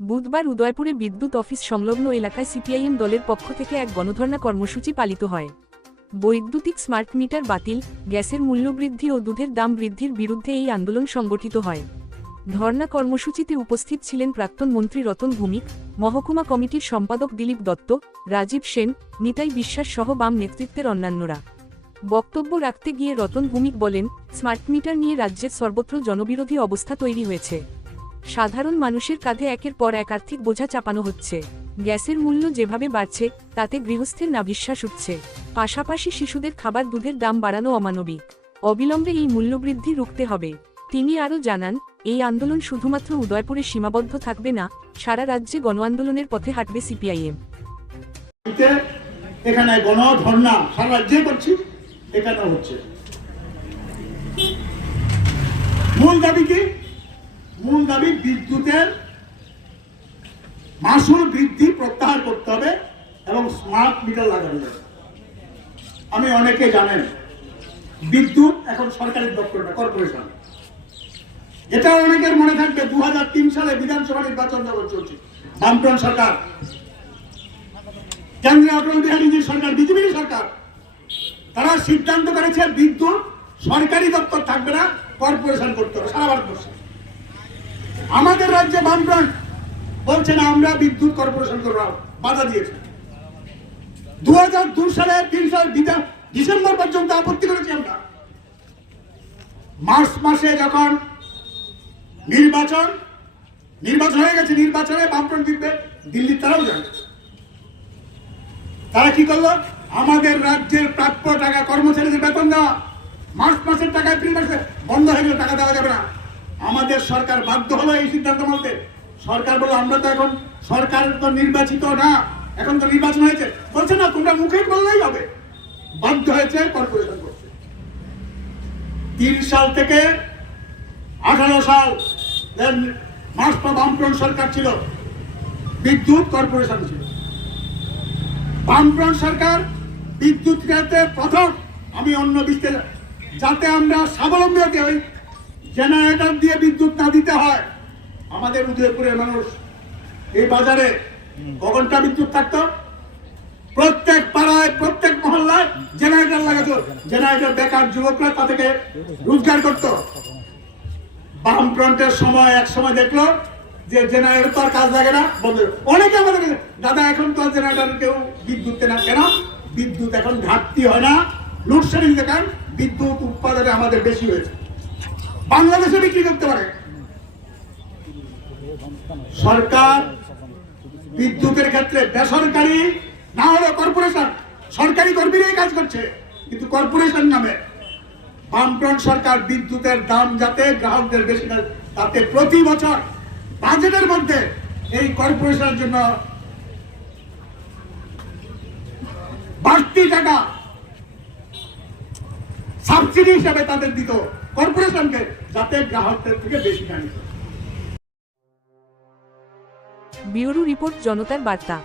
বুধবার উদয়পুরে বিদ্যুৎ অফিস সংলগ্ন এলাকায় সিপিআইএম দলের পক্ষ থেকে এক গণধর্ণা কর্মসূচি পালিত হয়। বৈদ্যুতিক স্মার্ট মিটার বাতিল, গ্যাসের মূল্যবৃদ্ধি ও দুধের দাম বৃদ্ধির বিরুদ্ধে এই আন্দোলন সংগঠিত হয়। ধর্ণা কর্মসূচিতে উপস্থিত ছিলেন প্রাক্তন মন্ত্রী রতন ভূমিক, মহকুমা কমিটির সম্পাদক দিলীপ দত্ত, রাজীব সেন, নিতাই বিশ্বাস সহ বাম নেতৃত্বের অন্যান্যরা। বক্তব্য রাখতে গিয়ে রতন ভূমিক বলেন, স্মার্ট মিটার নিয়ে রাজ্যের সর্বত্র জনবিরোধী অবস্থা তৈরি হয়েছে। সাধারণ মানুষের কাঁধে একের পর এক আর্থিক বোঝা চাপানো হচ্ছে। গ্যাসের মূল্য যেভাবে বাড়ছে, তাতে গৃহস্থের নাবিশ্বাস উঠছে। পাশাপাশি শিশুদের খাবার দুধের দাম বাড়ানো অমানবিক। অবিলম্বে এই মূল্যবৃদ্ধি রুখতে হবে। তিনি আরও জানান, এই আন্দোলন শুধুমাত্র উদয়পুরে সীমাবদ্ধ থাকবে না, সারা রাজ্যে গণ আন্দোলনের পথে হাঁটবে সিপিআইএম। এখানে গণ ধর্ণা সারা রাজ্যে করছি, এখানেও হচ্ছে। মূল দাবি কি? মূল দাবি বিদ্যুতের মাসুল বৃদ্ধি প্রত্যাহার করতে হবে এবং স্মার্ট মিটার লাগানো যাবে। আমি অনেকে জানেন, বিদ্যুৎ এখন সরকারি দপ্তর না, কর্পোরেশন। এটা অনেকের মনে থাকবে, দুহাজার তিন সালে বিধানসভা নির্বাচন যখন চলছে, বামফ্রন্ট সরকার কেন্দ্রে অটল বিহারীজি সরকার, বিজেপি সরকার, তারা সিদ্ধান্ত করেছে বিদ্যুৎ সরকারি দপ্তর থাকবে না, কর্পোরেশন করতে হবে, সারা ভারতবর্ষে। আমাদের রাজ্যে বামফ্রন্ট বলছে না, আমরা বিদ্যুৎ কর্পোরেশন করব, বাধা দিয়েছে। দু হাজার দু সালে তিন সাল ডিসেম্বর পর্যন্ত আপত্তি করেছি আমরা। মার্চ মাসে যখন নির্বাচন নির্বাচন হয়ে গেছে, নির্বাচনে বামফ্রন্ট জিতবে দিল্লি তারাও জানে। তারা কি করল? আমাদের রাজ্যের প্রাপ্য টাকা কর্মচারীদের বেতন দেওয়া। মার্চ মাসের টাকা এপ্রিল মাসে বন্ধ হয়ে গেলে টাকা দেওয়া যাবে না। আমাদের সরকার বাধ্য হলো এই সিদ্ধান্ত মানতে। সরকার বলল, আমরা তো এখন সরকার তো নির্বাচিত না, এখন তো নির্বাচন হয়েছে। বলছে, না, তোমরা মুখে বললেই হবে। বাধ্য হয়েছে কর্পোরেশন করতে তিন সাল থেকে আঠারো সাল মার্চ বামফ্রন্ট সরকার ছিল, বিদ্যুৎ কর্পোরেশন ছিল। বামফ্রন্ট সরকার বিদ্যুৎ প্রথম আমি অন্য বিশ্বের যাতে আমরা স্বাবলম্বী হই জেনারেটর দিয়ে বিদ্যুৎ না দিতে হয়। আমাদের উদয়পুরের মানুষ এই বাজারে কখনটা বিদ্যুৎ থাকতো? প্রত্যেক পাড়ায় প্রত্যেক মহল্লায় জেনারেটর লাগাতো। জেনারেটর বেকার যুবকরা তা থেকে রোজগার করতো। বামফ্রন্টের সময় এক সময় দেখল যে জেনারেটর তো আর কাজ লাগে না বন্ধ। অনেকে আমাদের দাদা এখন তো আর জেনারেটর কেউ বিদ্যুৎ দেয় না কেন? বিদ্যুৎ এখন ঘাটতি হয় না। লোডশেডিং দেখান বিদ্যুৎ উৎপাদনে আমাদের বেশি হয়েছে। বাংলাদেশে বিক্রি করতে পারে। সরকার বিদ্যুতের ক্ষেত্রে বেসরকারি, না হলে কর্পোরেশন। সরকারি কর্মীরাই কাজ করছে, কিন্তু কর্পোরেশন নামে। বামফ্রন্ট সরকার বিদ্যুতের দাম যাতে গ্রাহকদের বেশি না তাতে প্রতি বছর বাজেটের মধ্যে এই কর্পোরেশনের জন্য বাড়তি টাকা সাবসিডি হিসাবে তাদের দিত। কর্পোরেশনকে যাতে গ্রাহকদের থেকে বেশি নিত ব্যুরো রিপোর্ট জনতার বার্তা।